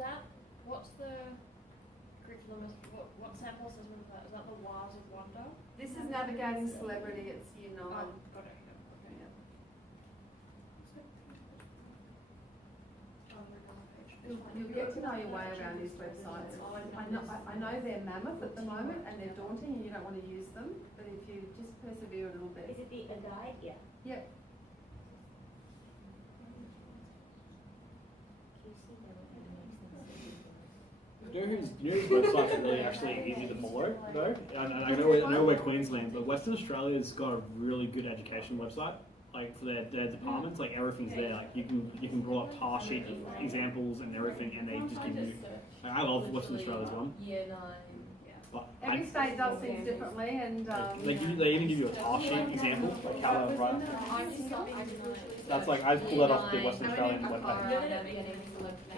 that, what's the curriculum, what sample assessment is that? Is that the Wiles of Wonder? This is Navigating Celebrity, it's year 9. Oh, got it, yeah, okay. Yeah. Oh, we're on page You'll get to know your way around these websites. I know they're mammoth at the moment and they're daunting and you don't want to use them, but if you just persevere a little bit. Is it a guide? Yeah. Yep. You know whose websites are really actually easy to follow, though? I know we're Queensland, but Western Australia's got a really good education website. Like for their departments, like everything's there. Like you can pull up task sheet examples and everything, and they just give you. Like, I love Western Australia's one. Year 9. But Every state does things differently and they even give you a task sheet example, like how to write. That's like I pulled that off the Western Australian webpage.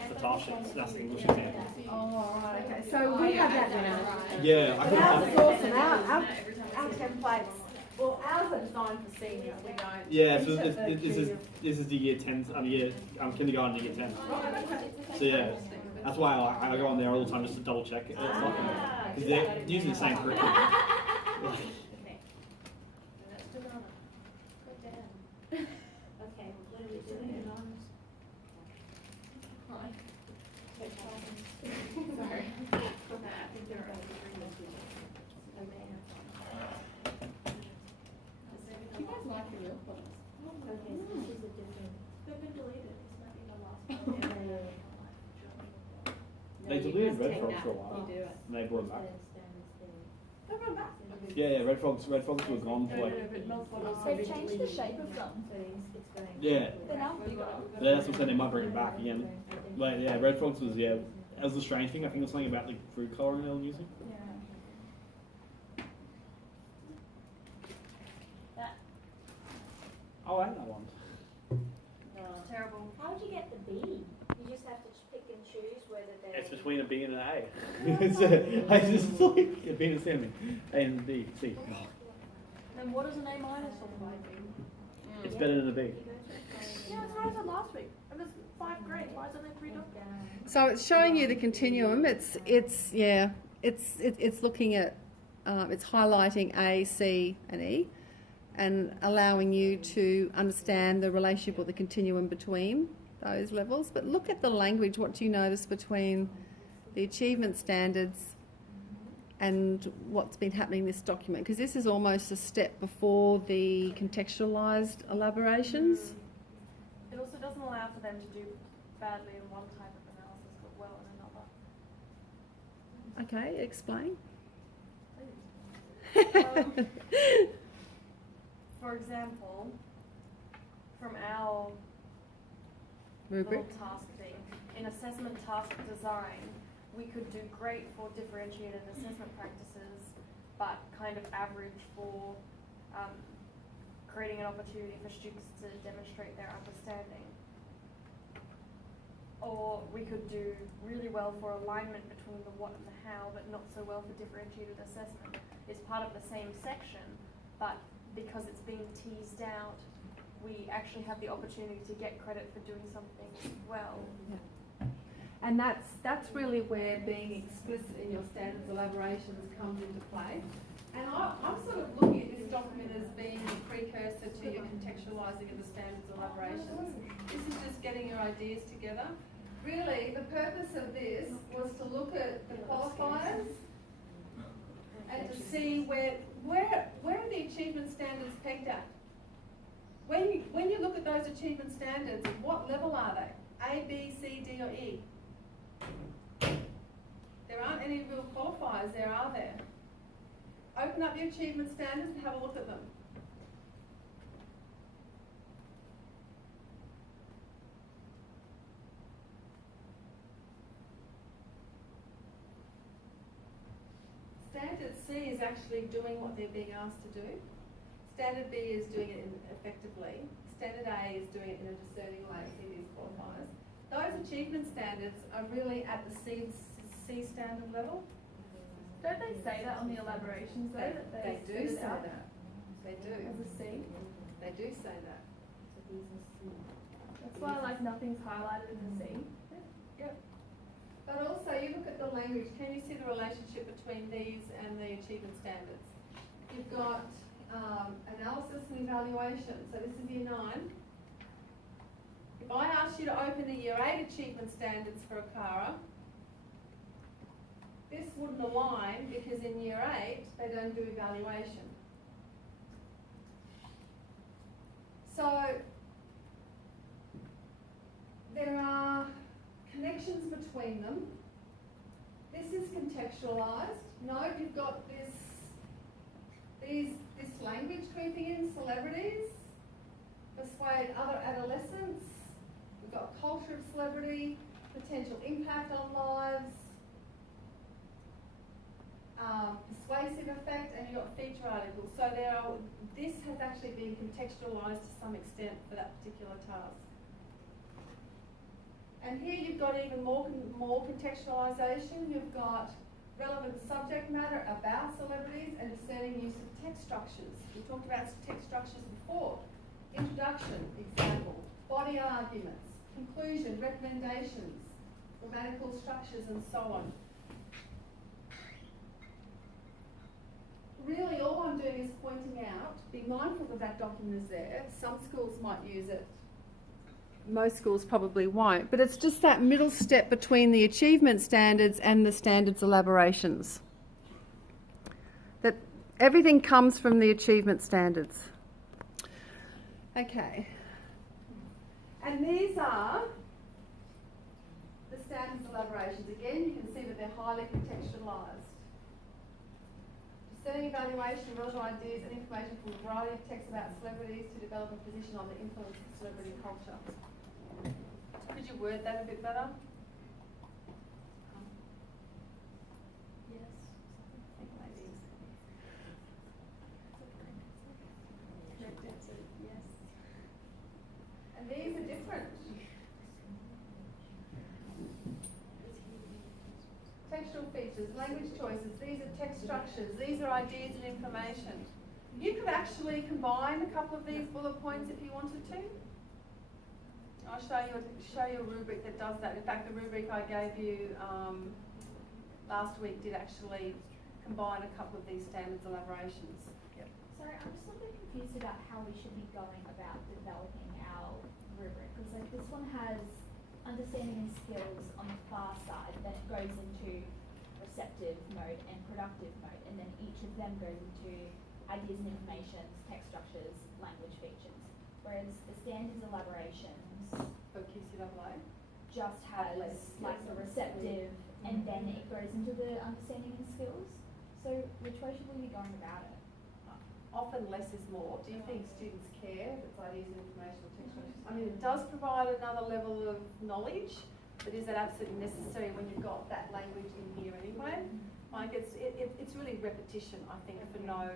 The task sheets. That's the English example. oh, right, okay. So we have that now. Yeah, I But ours is can. awesome. Our templates, well, ours are designed for seniors. We don't. Yeah, so insert the this is the year 10. Kindergarten to year 10. So yeah, that's why I go on there all the time just to double check it. Because they're using the same curriculum. That's banana. Okay, what are we doing? Sorry. You guys like your real clothes? Okay, so this is a different. They've been deleted. This might be the last one. They deleted Red Frogs for a while, You do it. and they brought them back. They've gone back. Yeah, Red Frogs were gone for like. They've changed the shape of them. Yeah. They're now bigger. Yeah, that's what I'm saying. They might bring it back again. But yeah, Red Frogs was that was the strange thing. I think it was something about like food coloring they were using. Oh, I had that one. It's terrible. How would you get the B? You just have to pick and choose whether they're. It's between a B and an A. I just like a B and a C, A and B, C. Oh, Then what does an A minus look like? it's better than a B. Yeah, that's what I said last week. It was 5 grades. Why is it only 3 dots? So it's showing you the continuum. It's looking at it's highlighting A, C, and E, and allowing you to understand the relationship or the continuum between those levels. But look at the language. What do you notice between the achievement standards and what's been happening in this document? Because this is almost a step before the contextualised elaborations. It also doesn't allow for them to do badly in one type of analysis but well in another. Okay, explain. For example, from our Rubric. little task thing, in assessment task design, we could do great for differentiated assessment practices, but kind of average for creating an opportunity for students to demonstrate their understanding. Or we could do really well for alignment between the what and the how, but not so well for differentiated assessment. It's part of the same section, but because it's being teased out, we actually have the opportunity to get credit for doing something well. And that's really where being explicit in your standards elaborations comes into play. And I'm sort of looking at this document as being a precursor to your contextualising of the standards elaborations. This is just getting your ideas together. Really, the purpose of this was to look at the qualifiers and to see where are the achievement standards pegged at. When you look at those achievement standards, what level are they? A, B, C, D, or E? There aren't any real qualifiers there, are there? Open up your achievement standards and have a look at them. Standard C is actually doing what they're being asked to do. Standard B is doing it effectively. Standard A is doing it in a discerning way, see these qualifiers. Those achievement standards are really at the C standard level. Don't they say that on the elaborations though? They That do spit it say out that. They do. As a C. They do say that. That's why like nothing's highlighted as a C. Yep. But also, you look at the language, can you see the relationship between these and the achievement standards? You've got analysis and evaluation, so this is year 9. If I asked you to open the year 8 achievement standards for Akara, this wouldn't align because in year 8 they don't do evaluation. So there are connections between them. This is contextualised. Note you've got this language creeping in, celebrities, persuade other adolescents. We've got culture of celebrity, potential impact on lives, persuasive effect, and you've got feature articles. So this has actually been contextualised to some extent for that particular task. And here you've got even more contextualisation. You've got relevant subject matter about celebrities and discerning use of text structures. We talked about text structures before. Introduction, example, body arguments, conclusion, recommendations, grammatical structures, and so on. Really, all I'm doing is pointing out, be mindful that that document is there. Some schools might use it. Most schools probably won't, but it's just that middle step between the achievement standards and the standards elaborations. That everything comes from the achievement standards. Okay. And these are the standards elaborations. Again, you can see that they're highly contextualised. Discerning evaluation of relevant ideas and information from a variety of texts about celebrities to develop a position on the influence of celebrity culture. Could you word that a bit better? Yes. Yes. And these are different. Textual features, language choices, these are text structures, these are ideas and information. You could actually combine a couple of these bullet points if you wanted to. I'll show you a rubric that does that. In fact, the rubric I gave you last week did actually combine a couple of these standards elaborations. Yep. Sorry, I'm just a little bit confused about how we should be going about developing our rubric. Because like this one has understanding and skills on the far side, then it goes into receptive mode and productive mode, and then each of them goes into ideas and information, text structures, language features. Whereas the standards elaborations For QCAA. just has like the receptive, and then it goes into the understanding and skills. So which way should we be going about it? Often less is more. Do you think students care if it's ideas and information or text structures? I mean, it does provide another level of knowledge, but is that absolutely necessary when you've got that language in here anyway? Like it's really repetition, I think, for no.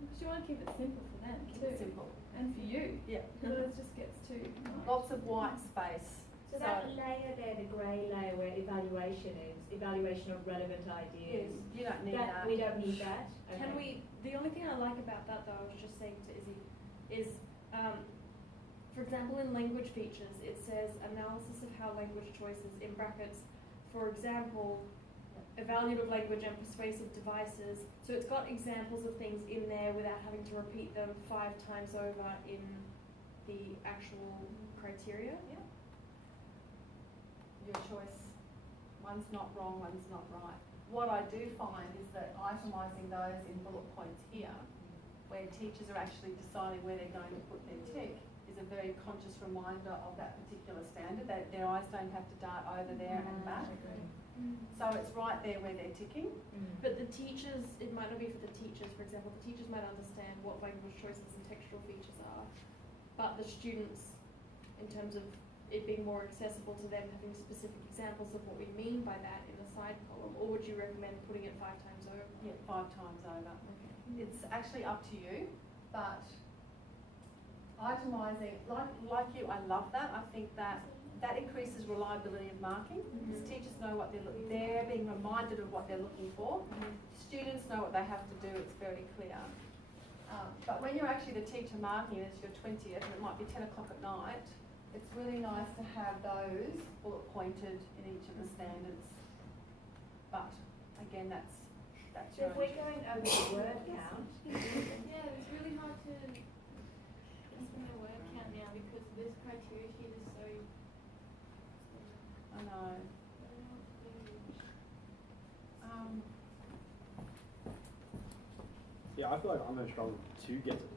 Because you want to keep it simple for them Keep too. it simple. And for you. Yeah. Because it just gets too much. Lots of white space. So that layer there, the grey layer where evaluation is, evaluation of relevant Yes, ideas. you don't need that. We don't need that? Can Okay. the only thing I like about that though, I was just saying to Izzy, is, for example, in language features, it says analysis of how language choices, in brackets, for example, evaluative language and persuasive devices. So it's got examples of things in there without having to repeat them 5 times over in the actual criteria. Yeah. Your choice. One's not wrong, one's not right. What I do find is that itemising those in bullet points here, where teachers are actually deciding where they're going to put their tick, is a very conscious reminder of that particular standard, that their eyes don't have to dart over there and back. So it's right there where they're ticking. But the teachers, it might not be for the teachers, for example, the teachers might understand what language choices and textual features are, but the students, in terms of it being more accessible to them, having specific examples of what we mean by that in the side column, or would you recommend putting it 5 times over? Yeah, 5 times over. It's actually up to you, but itemising, like you, I love that. I think that increases reliability of marking, because teachers know what they're being reminded of what they're looking for. Students know what they have to do, it's very clear. But when you're actually the teacher marking it as your 20th, and it might be 10 o'clock at night, it's really nice to have those bullet pointed in each of the standards. but again, that's So your if we're going over the word count, Yeah, it's really hard to estimate a word count now because this criteria sheet is so. I know. Yeah, I feel like I'm going to struggle to get to